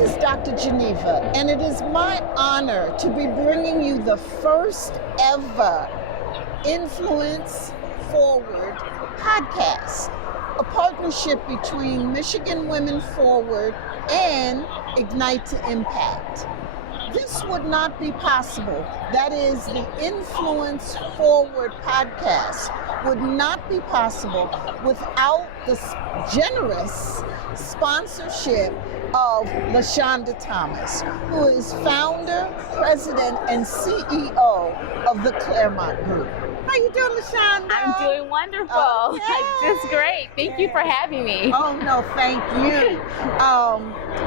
This is Dr. Geneva, and it is my honor to be bringing you the first ever Influence Forward podcast, a partnership between Michigan Women Forward and Ignite to Impact. This would not be possible. That is, the Influence Forward podcast would not be possible without the generous sponsorship of LaShanda Thomas, who is founder, president, and CEO of the Clairmount Group. How you doing, LaShanda? I'm doing wonderful. Oh, yeah. Just great. Thank you for having me. Oh, no, thank you.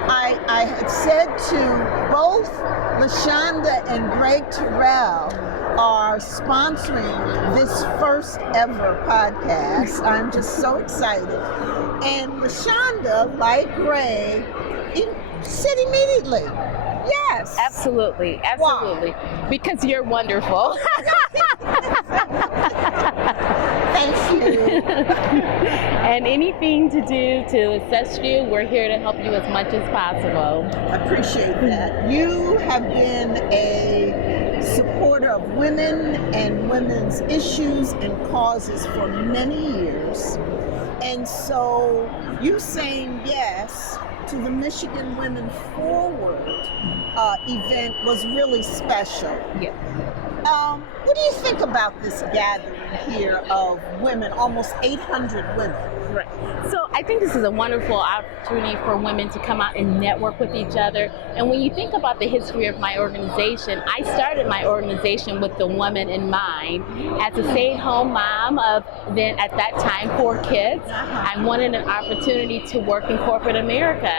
I had said to both LaShanda and Greg Terrell are sponsoring this first ever podcast. I'm just so excited. And LaShanda, like Greg, said immediately, yes. Absolutely. Why? Because you're wonderful. Thank you. And anything to do to assist you, we're here to help you as much as possible. I appreciate that. You have been a supporter of women and women's issues and causes for many years. And so you saying yes to the Michigan Women Forward event was really special. Yeah. What do you think about this gathering here of women, almost 800 women? Right. So I think this is a wonderful opportunity for women to come out and network with each other. And when you think about the history of my organization, I started my organization with the woman in mind. As a stay-at-home mom of then at that time 4 kids, I wanted an opportunity to work in corporate America.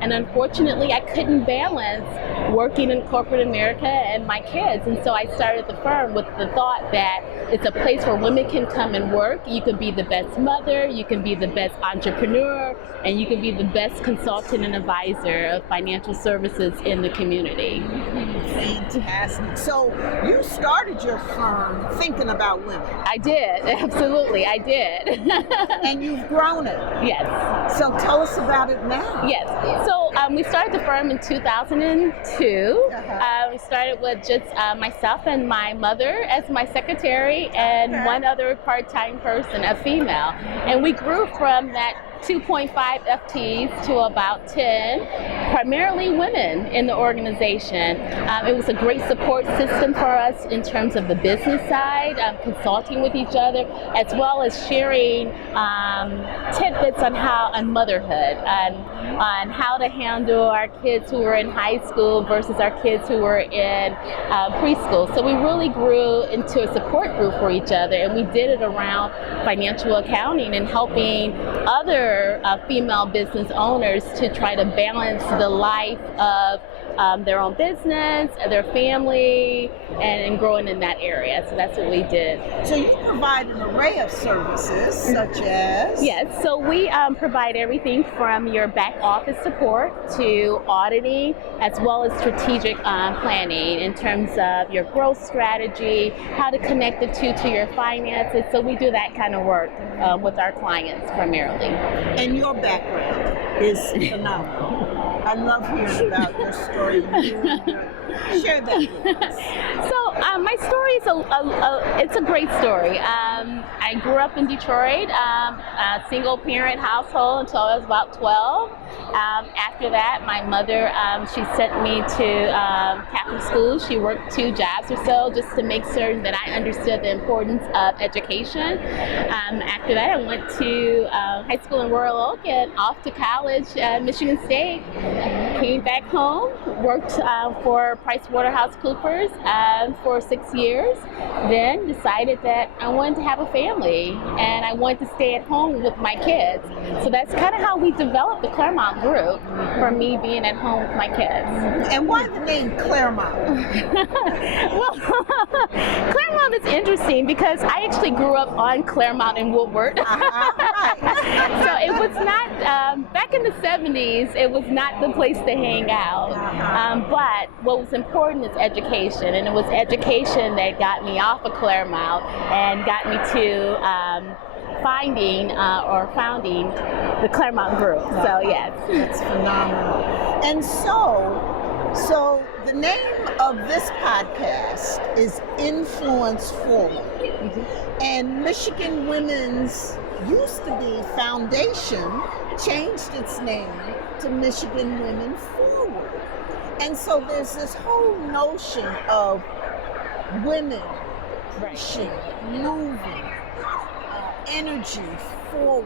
And unfortunately, I couldn't balance working in corporate America and my kids. And so I started the firm with the thought that it's a place where women can come and work. You can be the best mother, you can be the best entrepreneur, and you can be the best consultant and advisor of financial services in the community. Fantastic. So you started your firm thinking about women. I did, absolutely, I did. And you've grown it. Yes. So tell us about it now. Yes. So we started the firm in 2002. We started with just myself and my mother as my secretary and one other part-time person, a female. And we grew from that 2.5 FTs to about 10, primarily women in the organization. It was a great support system for us in terms of the business side, consulting with each other, as well as sharing tidbits on motherhood, on how to handle our kids who were in high school versus our kids who were in preschool. So we really grew into a support group for each other, and we did it around financial accounting and helping other female business owners to try to balance the life of their own business, their family, and growing in that area. So that's what we did. So you provide an array of services, such as? Yes, so we provide everything from your back office support to auditing, as well as strategic planning in terms of your growth strategy, how to connect the two to your finances. So we do that kind of work with our clients primarily. And your background is phenomenal. I love hearing about your story. Share that with us. So my story is it's a great story. I grew up in Detroit, a single parent household until I was about 12. After that, my mother, she sent me to Catholic school. She worked 2 jobs or so just to make certain that I understood the importance of education. After that, I went to high school in Royal Oak and off to college at Michigan State. Came back home, worked for PricewaterhouseCoopers for 6 years, then decided that I wanted to have a family and I wanted to stay at home with my kids. So that's kind of how we developed the Clairmount Group, for me being at home with my kids. And why the name Clairmount? Well, Clairmount is interesting because I actually grew up on Clairmount in Woodward. So it was not, back in the 70s, it was not the place to hang out. But what was important is education, and it was education that got me off of Clairmount and got me to finding or founding the Clairmount Group. So yes. That's phenomenal. And so the name of this podcast is Influence Forward. And Michigan Women's used to be Foundation, changed its name to Michigan Women Forward. And so there's this whole notion of women pushing, moving, energy forward.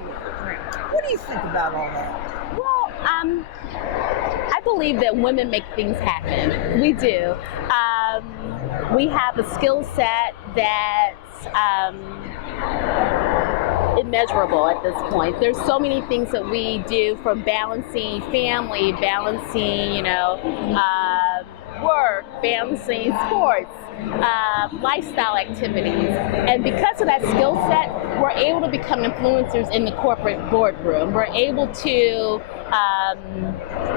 What do you think about all that? Well, I believe that women make things happen. We do. We have a skill set that's immeasurable at this point. There's so many things that we do, from balancing family, balancing, work, balancing sports, lifestyle activities. And because of that skill set, we're able to become influencers in the corporate boardroom. We're able to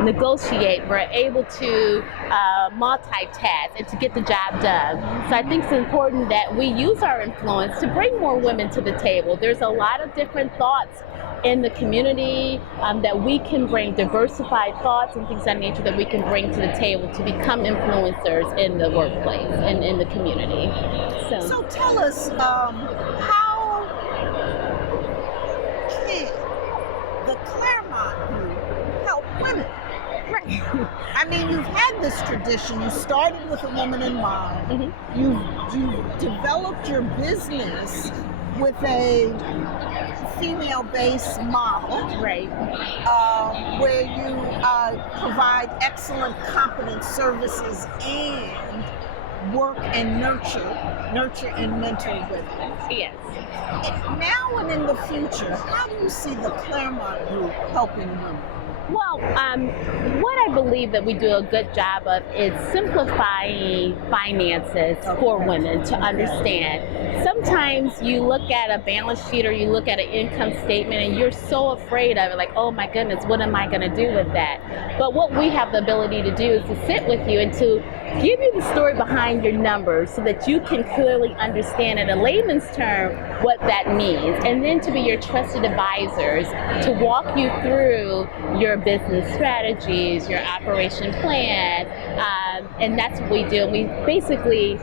negotiate. We're able to multitask and to get the job done. So I think it's important that we use our influence to bring more women to the table. There's a lot of different thoughts in the community that we can bring, diversified thoughts and things of that nature that we can bring to the table to become influencers in the workplace and in the community. So tell us, how can the Clairmount Group help women? Right. I mean, you've had this tradition. You started with a woman in mind. You've developed your business with a female-based model, right? Where you provide excellent, competent services and work and nurture and mentor women. Yes. Now and in the future, how do you see the Clairmount Group helping women? Well, what I believe that we do a good job of is simplifying finances for women to understand. Sometimes you look at a balance sheet or you look at an income statement and you're so afraid of it, like, oh my goodness, what am I going to do with that? But what we have the ability to do is to sit with you and to give you the story behind your numbers so that you can clearly understand in a layman's term what that means, and then to be your trusted advisors to walk you through your business strategies, your operation plan, and that's what we do. And we basically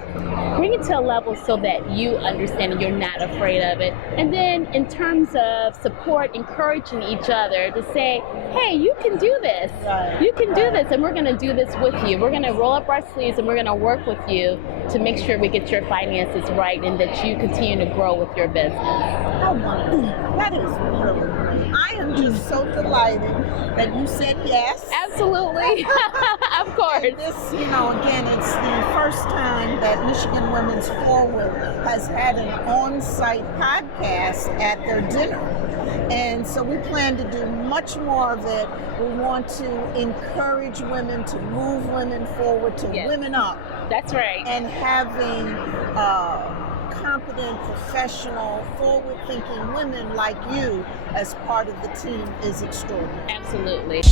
bring it to a level so that you understand and you're not afraid of it. And then in terms of support, encouraging each other to say, hey, you can do this. You can do this, and we're going to do this with you. We're going to roll up our sleeves and we're going to work with you to make sure we get your finances right and that you continue to grow with your business. How wonderful. That is really great. I am just so delighted that you said yes. Absolutely. Of course. And this, again, it's the first time that Michigan Women's Forward has had an on-site podcast at their dinner. And so we plan to do much more of it. We want to encourage women, to move women forward, to women up. That's right. And having competent, professional, forward-thinking women like you as part of the team is extraordinary. Absolutely.